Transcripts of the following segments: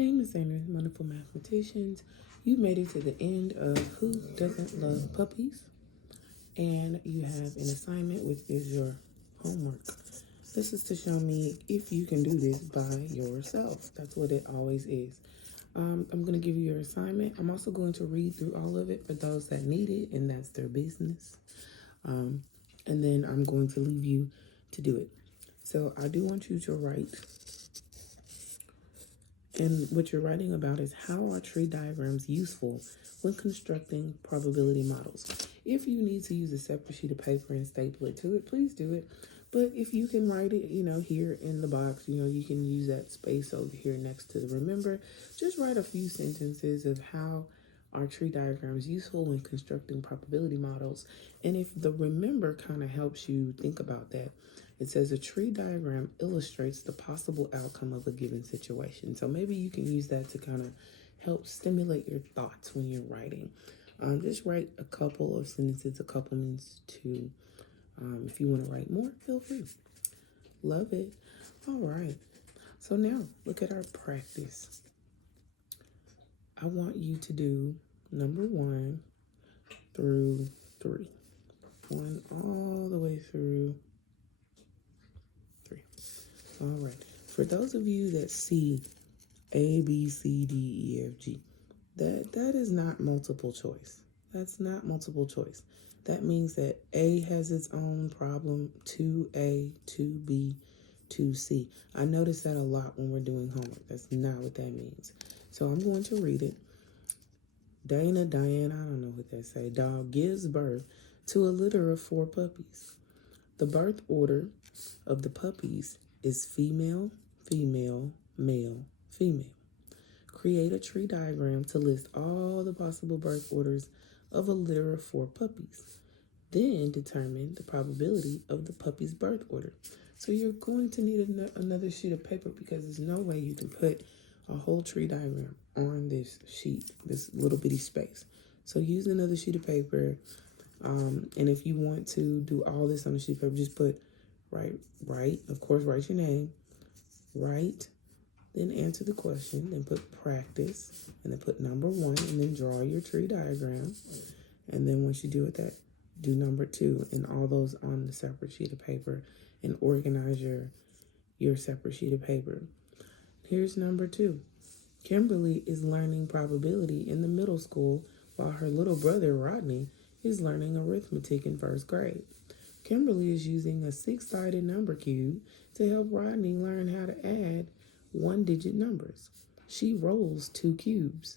Hey, Miss Amy, wonderful mathematicians. You made it to the end of Who Doesn't Love Puppies? And you have an assignment, which is your homework. This is to show me if you can do this by yourself. That's what it always is. I'm going to give you your assignment. I'm also going to read through all of it for those that need it, and that's their business. And then I'm going to leave you to do it. So I do want you to write. And what you're writing about is how are tree diagrams useful when constructing probability models. If you need to use a separate sheet of paper and staple it to it, please do it. But if you can write it, here in the box, you can use that space over here next to the remember. Just write a few sentences of how are tree diagrams useful when constructing probability models. And if the remember kind of helps you think about that, it says a tree diagram illustrates the possible outcome of a given situation. So maybe you can use that to kind of help stimulate your thoughts when you're writing. Just write a couple of sentences, a couple minutes to, if you want to write more, feel free. Love it. All right. So now look at our practice. I want you to do number 1 through 3. 1 all the way through 3. All right. For those of you that see A, B, C, D, E, F, G, that is not multiple choice. That's not multiple choice. That means that A has its own problem, 2A, 2B, 2C. I notice that a lot when we're doing homework. That's not what that means. So I'm going to read it. Diane, I don't know what they say. Dog gives birth to a litter of 4 puppies. The birth order of the puppies is female, female, male, female. Create a tree diagram to list all the possible birth orders of a litter of 4 puppies. Then determine the probability of the puppy's birth order. So you're going to need another sheet of paper because there's no way you can put a whole tree diagram on this sheet, this little bitty space. So use another sheet of paper. And if you want to do all this on a sheet of paper, just put write, of course, write your name, write, then answer the question, then put practice, and then put number 1, and then draw your tree diagram. And then once you do it, do number 2, and all those on the separate sheet of paper, and organize your separate sheet of paper. Here's number 2. Kimberly is learning probability in the middle school while her little brother, Rodney, is learning arithmetic in 1st grade. Kimberly is using a 6-sided number cube to help Rodney learn how to add 1-digit numbers. She rolls 2 cubes,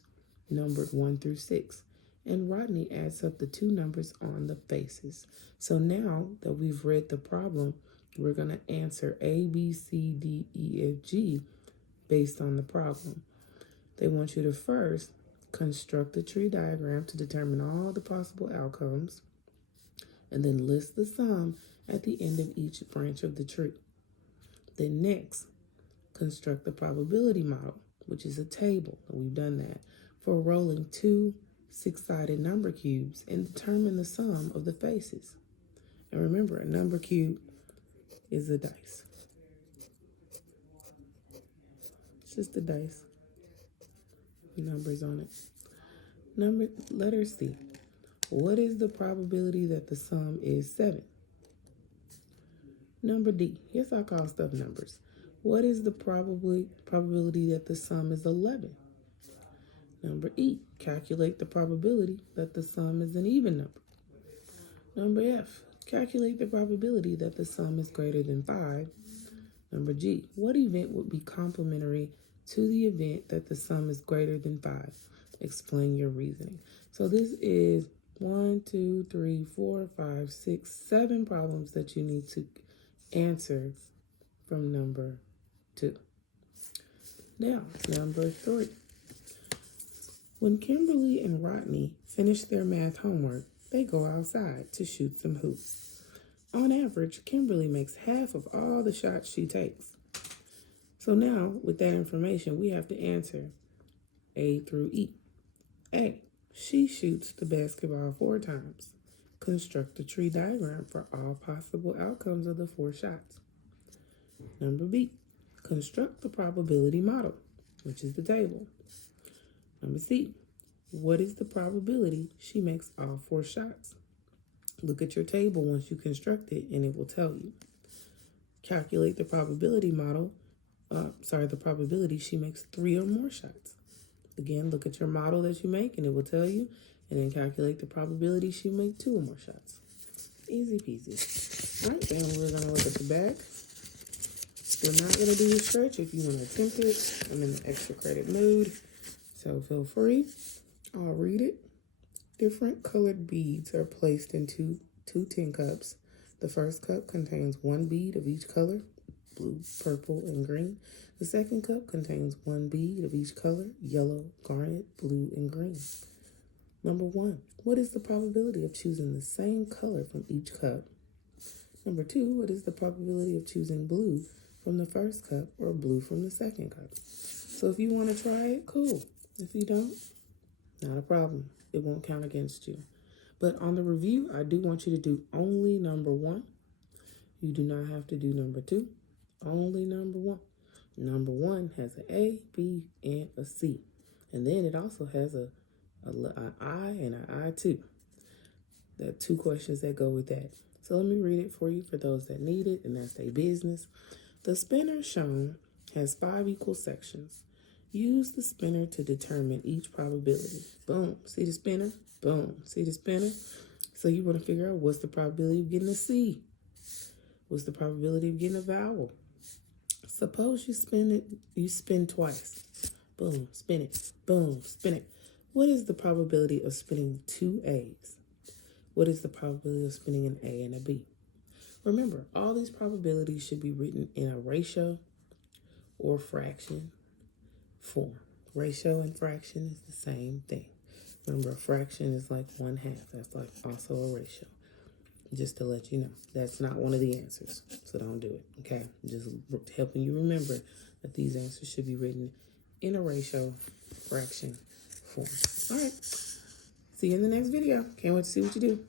numbered 1 through 6, and Rodney adds up the 2 numbers on the faces. So now that we've read the problem, we're going to answer A, B, C, D, E, F, G based on the problem. They want you to first construct the tree diagram to determine all the possible outcomes, and then list the sum at the end of each branch of the tree. Then next, construct the probability model, which is a table, and we've done that, for rolling 2 6-sided number cubes and determine the sum of the faces. And remember, a number cube is a dice. It's just a dice. Numbers on it. Letter C. What is the probability that the sum is 7? Number D. Yes, I call stuff numbers. What is the probability that the sum is 11? Number E. Calculate the probability that the sum is an even number. Number F. Calculate the probability that the sum is greater than 5. Number G. What event would be complementary to the event that the sum is greater than 5? Explain your reasoning. So this is 1, 2, 3, 4, 5, 6, 7 problems that you need to answer from number 2. Now, number 3. When Kimberly and Rodney finish their math homework, they go outside to shoot some hoops. On average, Kimberly makes half of all the shots she takes. So now, with that information, we have to answer A through E. A. She shoots the basketball 4 times. Construct a tree diagram for all possible outcomes of the 4 shots. Number B. Construct the probability model. which is the table. Number C, what is the probability she makes all 4 shots? Look at your table once you construct it, and it will tell you. Calculate the probability the probability she makes 3 or more shots. Again, look at your model that you make, and it will tell you, and then calculate the probability she make 2 or more shots. Easy peasy. All right, then we're gonna look at the back. We're not gonna do a stretch. If you want to attempt it, I'm in the extra credit mood, so feel free. I'll read it. Different colored beads are placed into 2 tin cups. The first cup contains 1 bead of each color, blue, purple, and green. The second cup contains 1 bead of each color, yellow, garnet, blue, and green. Number 1, what is the probability of choosing the same color from each cup? Number 2, what is the probability of choosing blue from the first cup or blue from the second cup? So if you want to try it, cool. If you don't, not a problem. It won't count against you. But on the review, I do want you to do only number 1. You do not have to do number 2. Only number 1. Number 1 has an A, B, and a C. And then it also has an I and an I too. There are 2 questions that go with that. So let me read it for you for those that need it, and that's their business. The spinner shown has 5 equal sections. Use the spinner to determine each probability. Boom. See the spinner? Boom. See the spinner? So you want to figure out what's the probability of getting a C? What's the probability of getting a vowel? Suppose you spin twice. Boom, spin it. Boom, spin it. What is the probability of spinning 2 A's? What is the probability of spinning an A and a B? Remember, all these probabilities should be written in a ratio or fraction form. Ratio and fraction is the same thing. Remember, a fraction is like 1/2. That's like also a ratio. Just to let you know, that's not one of the answers, so don't do it, okay? Just helping you remember that these answers should be written in a ratio fraction form. All right, see you in the next video. Can't wait to see what you do.